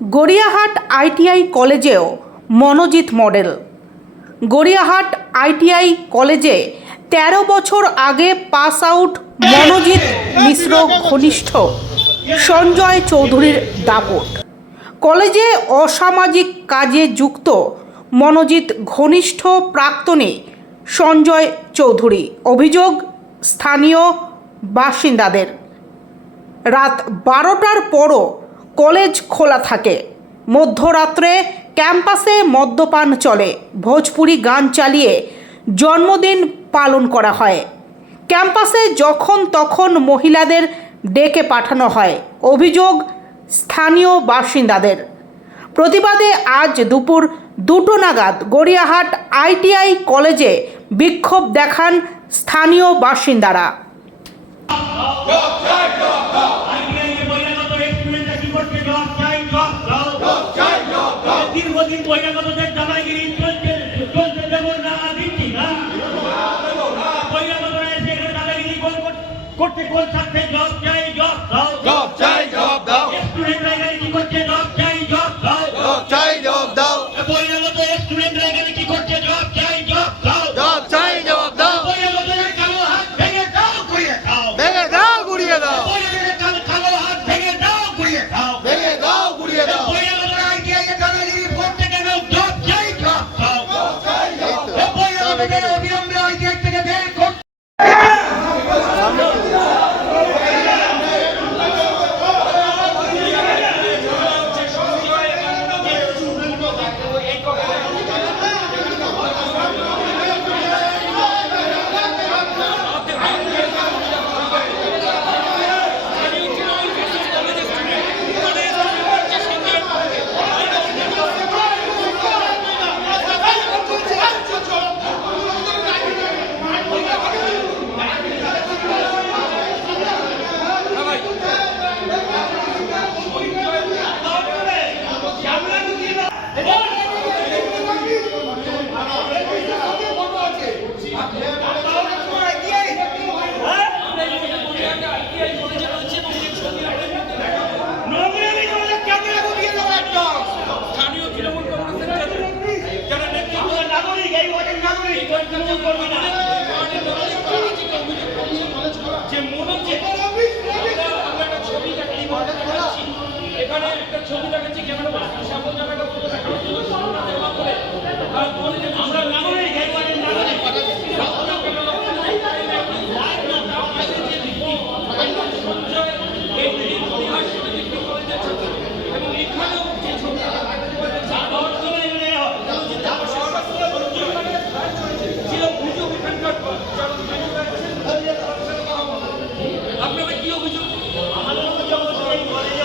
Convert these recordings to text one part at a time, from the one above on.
Gariahat ITI কলেজেও Manojit model. Gariahat ITI কলেজে তেরো বছর আগে পাস আউট মনোজিৎ মিশ্র ঘনিষ্ঠ সঞ্জয় চৌধুরীর দাপট। কলেজে অসামাজিক কাজে যুক্ত মনোজিৎ ঘনিষ্ঠ প্রাক্তনী সঞ্জয় চৌধুরী। অভিযোগ, স্থানীয় বাসিন্দাদের। রাত বারোটার পরও কলেজ খোলা থাকে। মধ্যরাত্রে ক্যাম্পাসে মদ্যপান চলে। ভোজপুরি গান চালিয়ে জন্মদিন পালন করা হয়। ক্যাম্পাসে যখন তখন মহিলাদের ডেকে পাঠানো হয়। অভিযোগ, স্থানীয় বাসিন্দাদের। প্রতিবাদে আজ দুপুর দুটো নাগাদ গড়িয়াহাট আইটিআই কলেজে বিক্ষোভ দেখান স্থানীয় বাসিন্দারা। কোন থাকছে জব চাই জব দাও। জব চাই জব দাও। রেস্টুরেন্টরা এখানে কি করছে? জব চাই জব দাও। জব চাই জব দাও। বহিরাগত রেস্টুরেন্টরা এখানে কি করছে? জব একটা ছবি দেখাচ্ছি এখানে একটা ছবি দেখাচ্ছি ক্যামেরা সামনে দেওয়া আর আমরা নাগরিক এই ওয়ার্ডের নাগরিক এবং এখানেও যে ছবি ছিল অভিযোগ এখানকার আপনারা কি অভিযোগ আমাদের অভিযোগ হচ্ছে এই কলেজে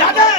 দাদা